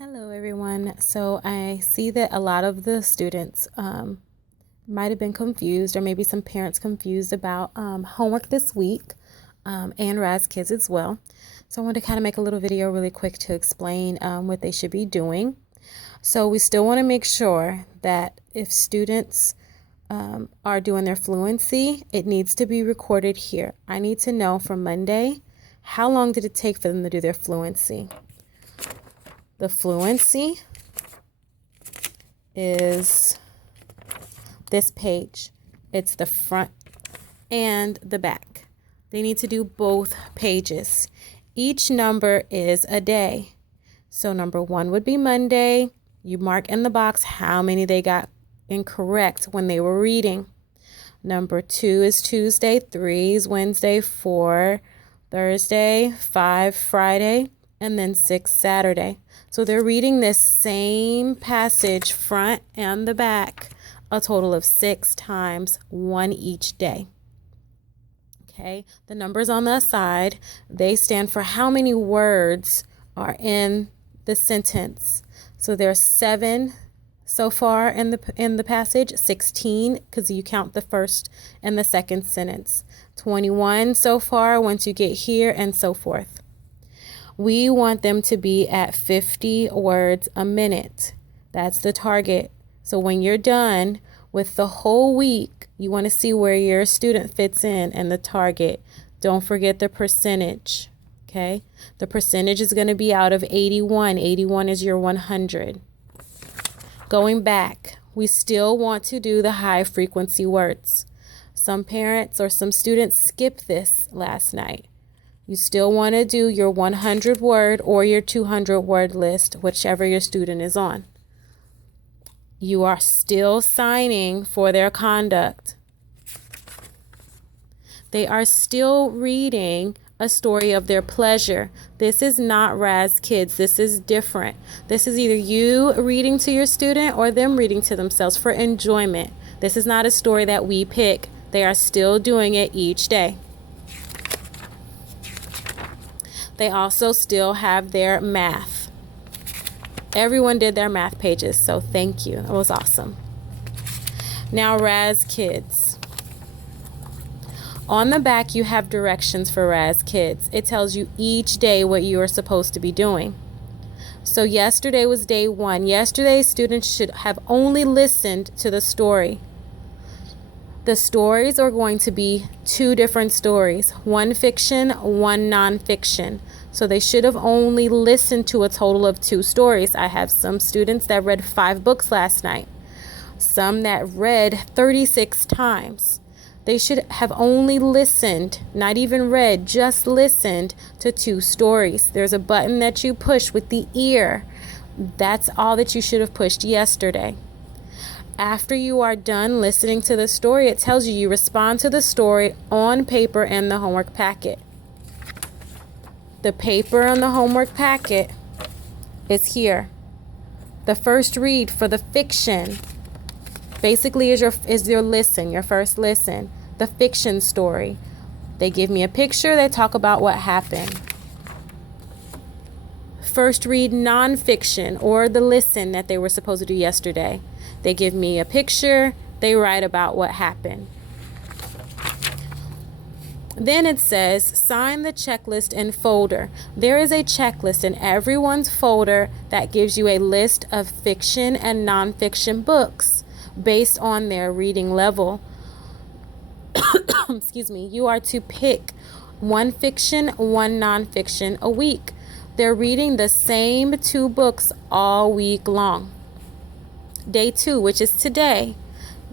Hello, everyone. So I see that a lot of the students might have been confused, or maybe some parents confused about homework this week, and Raz Kids as well. So I want to kind of make a little video really quick to explain what they should be doing. So we still want to make sure that if students are doing their fluency, it needs to be recorded here. I need to know for Monday, how long did it take for them to do their fluency? The fluency is this page. It's the front and the back. They need to do both pages. Each number is a day. So number 1 would be Monday. You mark in the box how many they got incorrect when they were reading. Number 2 is Tuesday, 3 is Wednesday, 4 Thursday, 5 Friday, and then 6 Saturday. So they're reading this same passage, front and the back, a total of 6 times, 1 each day. Okay, the numbers on the side, they stand for how many words are in the sentence. So there's 7 so far in the passage, 16 because you count the first and the second sentence, 21 so far once you get here, and so forth. We want them to be at 50 words a minute. That's the target. So when you're done with the whole week, you want to see where your student fits in and the target. Don't forget the percentage, okay? The percentage is going to be out of 81. 81 is your 100. Going back, we still want to do the high frequency words. Some parents or some students skipped this last night. You still want to do your 100 word or your 200 word list, whichever your student is on. You are still signing for their conduct. They are still reading a story of their pleasure. This is not Raz Kids. This is different. This is either you reading to your student or them reading to themselves for enjoyment. This is not a story that we pick. They are still doing it each day. They also still have their math. Everyone did their math pages, so thank you. It was awesome. Now, Raz Kids. On the back, you have directions for Raz Kids. It tells you each day what you are supposed to be doing. So yesterday was day 1. Yesterday, students should have only listened to the story. The stories are going to be 2 different stories, 1 fiction, 1 nonfiction. So they should have only listened to a total of 2 stories. I have some students that read 5 books last night, some that read 36 times. They should have only listened, not even read, just listened to 2 stories. There's a button that you push with the ear. That's all that you should have pushed yesterday. After you are done listening to the story, it tells you respond to the story on paper in the homework packet. The paper on the homework packet is here. The first read for the fiction basically is your listen, your first listen, the fiction story. They give me a picture, they talk about what happened. First read nonfiction, or the listen that they were supposed to do yesterday. They give me a picture, they write about what happened. Then it says, sign the checklist and folder. There is a checklist in everyone's folder that gives you a list of fiction and nonfiction books based on their reading level. Excuse me. You are to pick 1 fiction, 1 nonfiction a week. They're reading the same 2 books all week long. Day 2, which is today,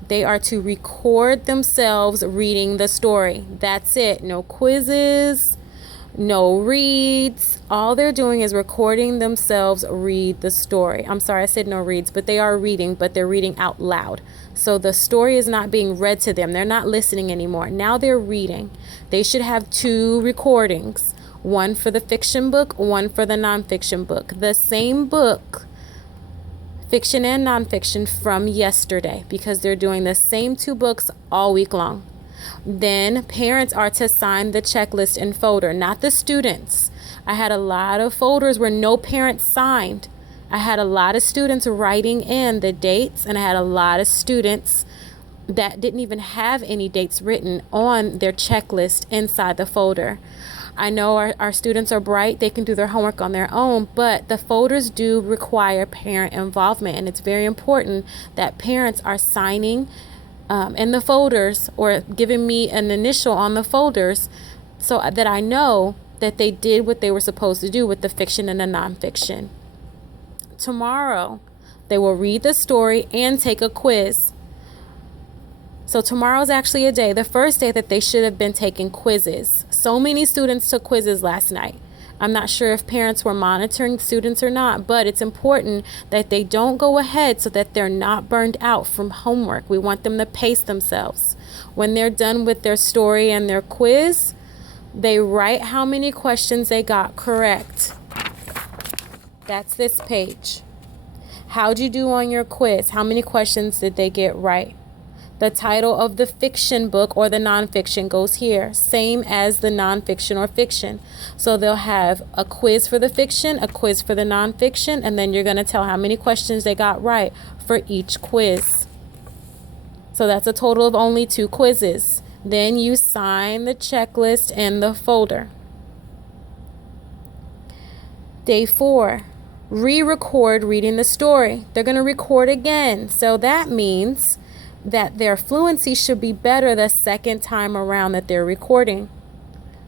they are to record themselves reading the story. That's it. No quizzes, no reads. All they're doing is recording themselves read the story. I'm sorry, I said no reads, but they are reading, but they're reading out loud. So the story is not being read to them. They're not listening anymore. Now they're reading. They should have 2 recordings, 1 for the fiction book, 1 for the nonfiction book. The same book, fiction and nonfiction, from yesterday, because they're doing the same 2 books all week long. Then parents are to sign the checklist and folder, not the students. I had a lot of folders where no parents signed. I had a lot of students writing in the dates, and I had a lot of students that didn't even have any dates written on their checklist inside the folder. I know our students are bright, they can do their homework on their own, but the folders do require parent involvement, and it's very important that parents are signing in the folders or giving me an initial on the folders so that I know that they did what they were supposed to do with the fiction and the nonfiction. Tomorrow, they will read the story and take a quiz. So tomorrow's actually a day, the first day that they should have been taking quizzes. So many students took quizzes last night. I'm not sure if parents were monitoring students or not, but it's important that they don't go ahead so that they're not burned out from homework. We want them to pace themselves. When they're done with their story and their quiz, they write how many questions they got correct. That's this page. How'd you do on your quiz? How many questions did they get right? The title of the fiction book or the nonfiction goes here, same as the nonfiction or fiction. So they'll have a quiz for the fiction, a quiz for the nonfiction, and then you're going to tell how many questions they got right for each quiz. So that's a total of only 2 quizzes. Then you sign the checklist in the folder. Day 4, re-record reading the story. They're going to record again. So that means that their fluency should be better the second time around that they're recording.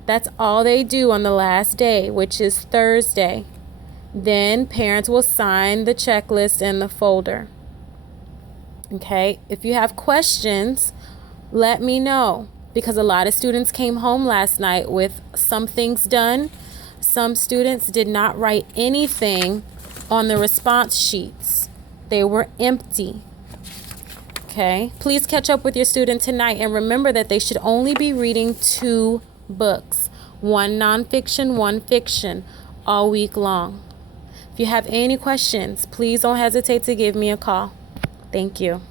That's all they do on the last day, which is Thursday. Then parents will sign the checklist in the folder. Okay, if you have questions, let me know, because a lot of students came home last night with some things done. Some students did not write anything on the response sheets. They were empty. Okay, please catch up with your student tonight and remember that they should only be reading 2 books, 1 nonfiction, 1 fiction, all week long. If you have any questions, please don't hesitate to give me a call. Thank you.